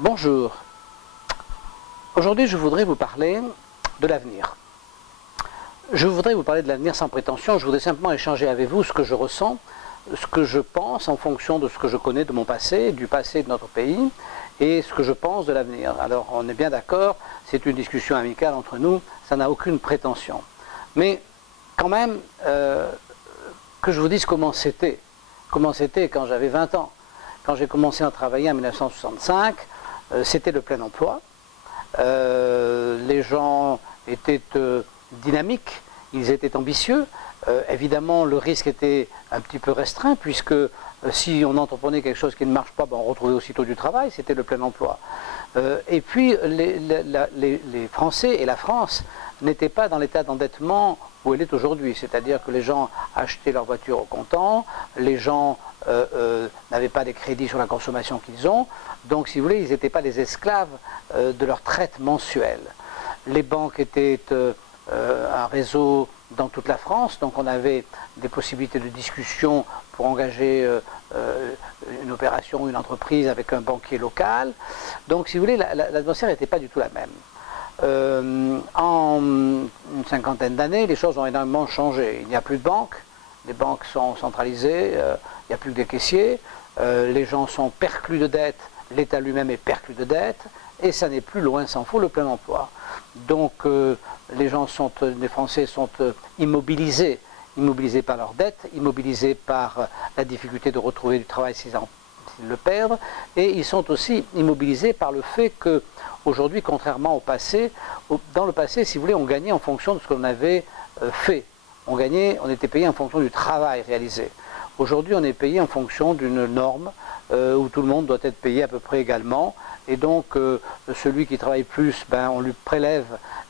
Bonjour. Aujourd'hui, je voudrais vous parler de l'avenir. Je voudrais vous parler de l'avenir sans prétention. Je voudrais simplement échanger avec vous ce que je ressens, ce que je pense en fonction de ce que je connais de mon passé, du passé de notre pays, et ce que je pense de l'avenir. Alors, on est bien d'accord, c'est une discussion amicale entre nous, ça n'a aucune prétention. Mais quand même, que je vous dise comment c'était quand j'avais 20 ans. Quand j'ai commencé à travailler en 1965, c'était le plein emploi. Les gens étaient dynamiques, ils étaient ambitieux. Évidemment, le risque était un petit peu restreint, puisque si on entreprenait quelque chose qui ne marche pas, ben, on retrouvait aussitôt du travail, c'était le plein emploi. Et puis, les Français et la France n'étaient pas dans l'état d'endettement où elle est aujourd'hui, c'est-à-dire que les gens achetaient leur voiture au comptant, les gens n'avaient pas des crédits sur la consommation qu'ils ont, donc si vous voulez, ils n'étaient pas les esclaves de leur traite mensuelle. Les banques étaient un réseau dans toute la France, donc on avait des possibilités de discussion pour engager une opération, une entreprise avec un banquier local. Donc si vous voulez, l'atmosphère n'était pas du tout la même. En une cinquantaine d'années, les choses ont énormément changé. Il n'y a plus de banques, les banques sont centralisées, il n'y a plus que des caissiers, les gens sont perclus de dettes, l'État lui-même est perclus de dettes, et ça n'est plus, loin s'en faut, le plein emploi. Donc les Français sont immobilisés par leurs dettes, immobilisés par la difficulté de retrouver du travail s'ils le perdent, et ils sont aussi immobilisés par le fait que aujourd'hui, contrairement au passé, dans le passé, si vous voulez, on gagnait en fonction de ce qu'on avait fait. On était payé en fonction du travail réalisé. Aujourd'hui, on est payé en fonction d'une norme où tout le monde doit être payé à peu près également. Et donc, celui qui travaille plus, ben, on lui prélève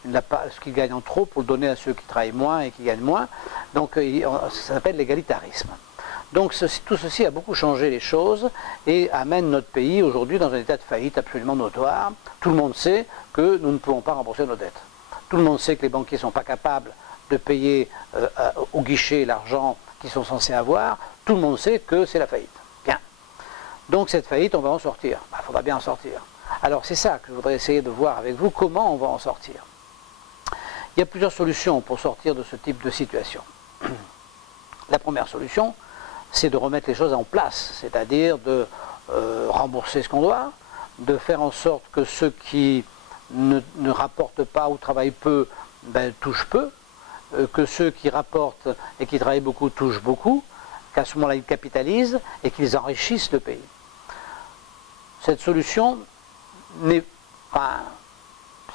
ce qu'il gagne en trop pour le donner à ceux qui travaillent moins et qui gagnent moins. Donc, ça s'appelle l'égalitarisme. Donc tout ceci a beaucoup changé les choses et amène notre pays aujourd'hui dans un état de faillite absolument notoire. Tout le monde sait que nous ne pouvons pas rembourser nos dettes. Tout le monde sait que les banquiers ne sont pas capables de payer au guichet l'argent qu'ils sont censés avoir. Tout le monde sait que c'est la faillite. Bien. Donc cette faillite, on va en sortir. Il faudra bien en sortir. Alors c'est ça que je voudrais essayer de voir avec vous, comment on va en sortir. Il y a plusieurs solutions pour sortir de ce type de situation. La première solution, c'est de remettre les choses en place, c'est-à-dire de rembourser ce qu'on doit, de faire en sorte que ceux qui ne rapportent pas ou travaillent peu, ben, touchent peu, que ceux qui rapportent et qui travaillent beaucoup touchent beaucoup, qu'à ce moment-là ils capitalisent et qu'ils enrichissent le pays. Cette solution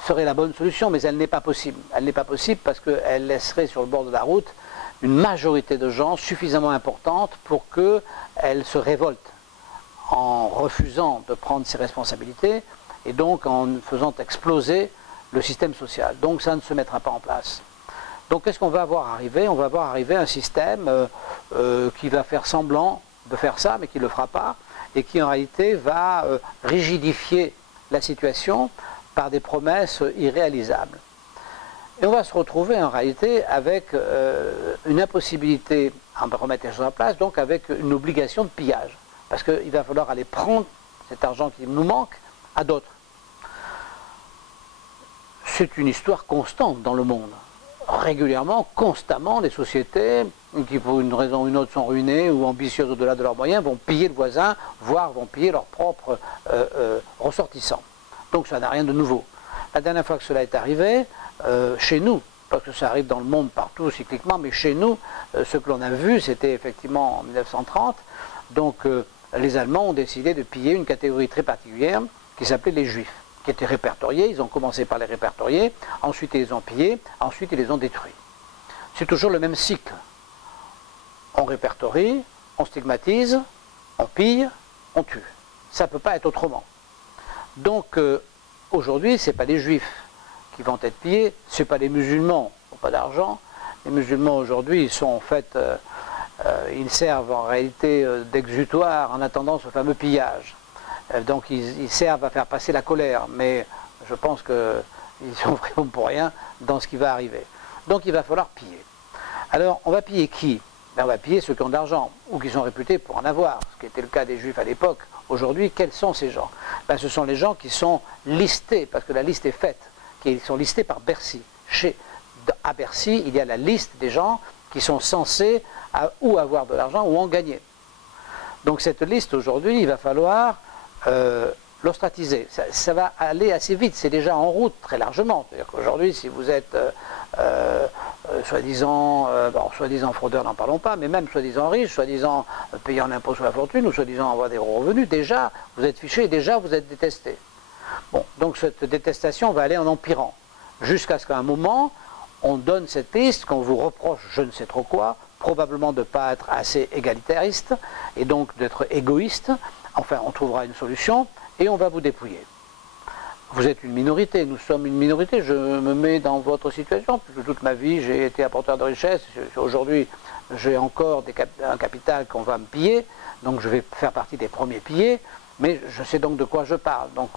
serait la bonne solution, mais elle n'est pas possible. Elle n'est pas possible parce qu'elle laisserait sur le bord de la route une majorité de gens suffisamment importante pour qu'elle se révolte en refusant de prendre ses responsabilités et donc en faisant exploser le système social. Donc ça ne se mettra pas en place. Donc qu'est-ce qu'on va voir arriver? On va voir arriver un système qui va faire semblant de faire ça, mais qui ne le fera pas, et qui en réalité va rigidifier la situation par des promesses irréalisables. Et on va se retrouver en réalité avec une impossibilité à remettre les choses en place, donc avec une obligation de pillage. Parce qu'il va falloir aller prendre cet argent qui nous manque à d'autres. C'est une histoire constante dans le monde. Régulièrement, constamment, les sociétés qui pour une raison ou une autre sont ruinées ou ambitieuses au-delà de leurs moyens vont piller le voisin, voire vont piller leurs propres ressortissants. Donc ça n'a rien de nouveau. La dernière fois que cela est arrivé, chez nous, parce que ça arrive dans le monde partout cycliquement, mais chez nous, ce que l'on a vu, c'était effectivement en 1930, donc les Allemands ont décidé de piller une catégorie très particulière qui s'appelait les Juifs, qui étaient répertoriés. Ils ont commencé par les répertorier, ensuite ils les ont pillés, ensuite ils les ont détruits. C'est toujours le même cycle. On répertorie, on stigmatise, on pille, on tue. Ça ne peut pas être autrement. Donc aujourd'hui, ce n'est pas les Juifs qui vont être pillés, ce n'est pas les musulmans qui n'ont pas d'argent. Les musulmans aujourd'hui, ils sont en fait, ils servent en réalité d'exutoire en attendant ce fameux pillage. Donc ils servent à faire passer la colère, mais je pense qu'ils sont vraiment pour rien dans ce qui va arriver. Donc il va falloir piller. Alors on va piller qui? Ben, on va piller ceux qui ont de l'argent, ou qui sont réputés pour en avoir, ce qui était le cas des Juifs à l'époque. aujourd'hui, quels sont ces gens? Ben, ce sont les gens qui sont listés, parce que la liste est faite, qui sont listés par Bercy. À Bercy, il y a la liste des gens qui sont censés ou avoir de l'argent ou en gagner. Donc cette liste, aujourd'hui, il va falloir l'ostratiser. Ça va aller assez vite, c'est déjà en route très largement. C'est-à-dire qu'aujourd'hui, si vous êtes soi-disant fraudeur, n'en parlons pas, mais même soi-disant riche, soi-disant payant l'impôt sur la fortune, ou soi-disant avoir des gros revenus, déjà vous êtes fiché, déjà vous êtes détesté. Bon, donc cette détestation va aller en empirant, jusqu'à ce qu'à un moment, on donne cette liste, qu'on vous reproche je ne sais trop quoi, probablement de ne pas être assez égalitariste, et donc d'être égoïste. Enfin, on trouvera une solution, et on va vous dépouiller. Vous êtes une minorité, nous sommes une minorité, je me mets dans votre situation, puisque toute ma vie j'ai été apporteur de richesse, aujourd'hui j'ai encore un capital qu'on va me piller, donc je vais faire partie des premiers pillés, mais je sais donc de quoi je parle. Donc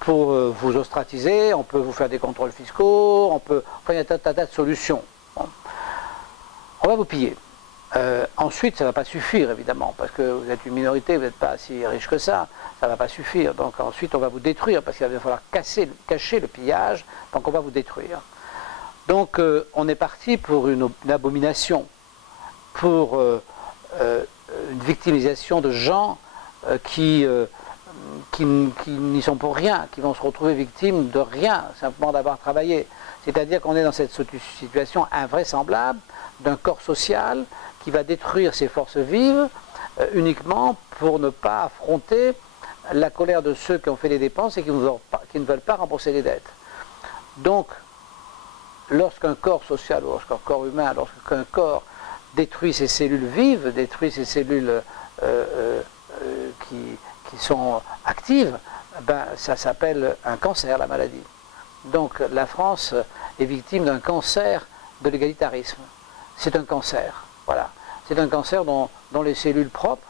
pour vous ostratiser, on peut vous faire des contrôles fiscaux, enfin il y a un tas de solutions. Bon. On va vous piller. Ensuite, ça ne va pas suffire, évidemment, parce que vous êtes une minorité, vous n'êtes pas si riche que ça ne va pas suffire. Donc ensuite, on va vous détruire, parce qu'il va falloir cacher le pillage, donc on va vous détruire. Donc on est parti pour une abomination, pour une victimisation de gens qui n'y sont pour rien, qui vont se retrouver victimes de rien, simplement d'avoir travaillé. C'est-à-dire qu'on est dans cette situation invraisemblable d'un corps social qui va détruire ses forces vives uniquement pour ne pas affronter la colère de ceux qui ont fait des dépenses et qui ne veulent pas rembourser les dettes. Donc, lorsqu'un corps social, lorsqu'un corps humain, lorsqu'un corps détruit ses cellules vives, détruit ses cellules qui sont actives, ben, ça s'appelle un cancer, la maladie. Donc la France est victime d'un cancer de l'égalitarisme. C'est un cancer, voilà. C'est un cancer dont les cellules propres,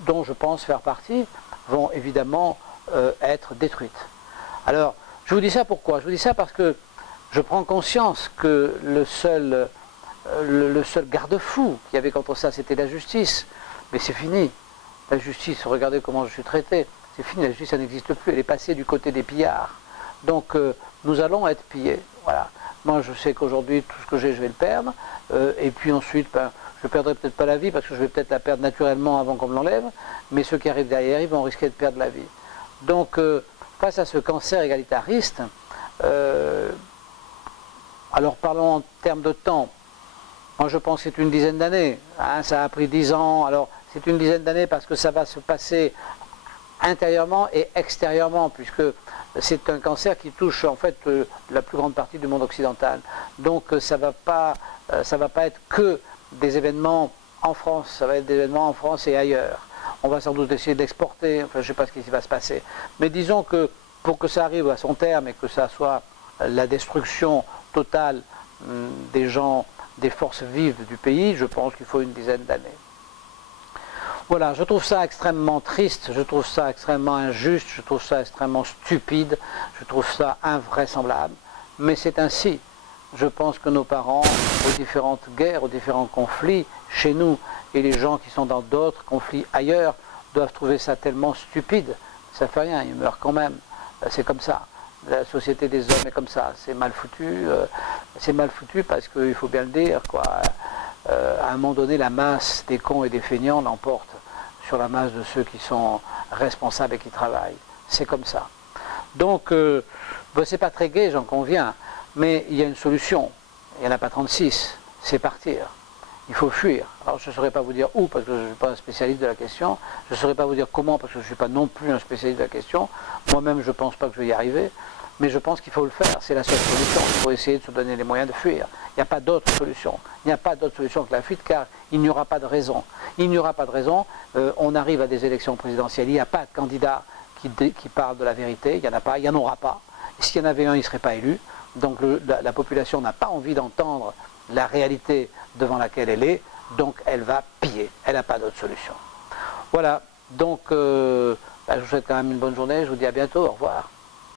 dont je pense faire partie, vont évidemment être détruites. Alors, je vous dis ça pourquoi? Je vous dis ça parce que je prends conscience que le seul garde-fou qu'il y avait contre ça, c'était la justice. Mais c'est fini. La justice, regardez comment je suis traité. C'est fini, la justice, ça n'existe plus. Elle est passée du côté des pillards. Donc, nous allons être pillés. Voilà. Moi, je sais qu'aujourd'hui, tout ce que j'ai, je vais le perdre. Et puis ensuite, ben, je ne perdrai peut-être pas la vie, parce que je vais peut-être la perdre naturellement avant qu'on me l'enlève. Mais ceux qui arrivent derrière, ils vont risquer de perdre la vie. Donc, face à ce cancer égalitariste, alors parlons en termes de temps. Moi, je pense que c'est une dizaine d'années. Hein, ça a pris 10 ans. Alors, c'est une dizaine d'années parce que ça va se passer intérieurement et extérieurement, puisque c'est un cancer qui touche en fait la plus grande partie du monde occidental. Donc, ça va pas être que des événements en France. Ça va être des événements en France et ailleurs. On va sans doute essayer de l'exporter. Enfin, je ne sais pas ce qui va se passer. Mais disons que pour que ça arrive à son terme et que ça soit la destruction totale des gens, des forces vives du pays, je pense qu'il faut une dizaine d'années. Voilà, je trouve ça extrêmement triste, je trouve ça extrêmement injuste, je trouve ça extrêmement stupide, je trouve ça invraisemblable, mais c'est ainsi. Je pense que nos parents, aux différentes guerres, aux différents conflits, chez nous, et les gens qui sont dans d'autres conflits ailleurs, doivent trouver ça tellement stupide. Ça fait rien, ils meurent quand même, c'est comme ça. La société des hommes est comme ça, c'est mal foutu parce qu'il faut bien le dire, quoi. À un moment donné, la masse des cons et des feignants l'emporte sur la masse de ceux qui sont responsables et qui travaillent. C'est comme ça. Donc, c'est pas très gai, j'en conviens, mais il y a une solution. Il n'y en a pas 36, c'est partir. Il faut fuir. Alors, je ne saurais pas vous dire où, parce que je ne suis pas un spécialiste de la question. Je ne saurais pas vous dire comment, parce que je ne suis pas non plus un spécialiste de la question. Moi-même, je ne pense pas que je vais y arriver. Mais je pense qu'il faut le faire, c'est la seule solution. Il faut essayer de se donner les moyens de fuir. Il n'y a pas d'autre solution. Il n'y a pas d'autre solution que la fuite, car il n'y aura pas de raison. Il n'y aura pas de raison. On arrive à des élections présidentielles, il n'y a pas de candidat qui parle de la vérité. Il n'y en a pas, il n'y en aura pas. S'il y en avait un, il ne serait pas élu. Donc la population n'a pas envie d'entendre la réalité devant laquelle elle est. Donc elle va piller. Elle n'a pas d'autre solution. Voilà. Donc je vous souhaite quand même une bonne journée. Je vous dis à bientôt. Au revoir.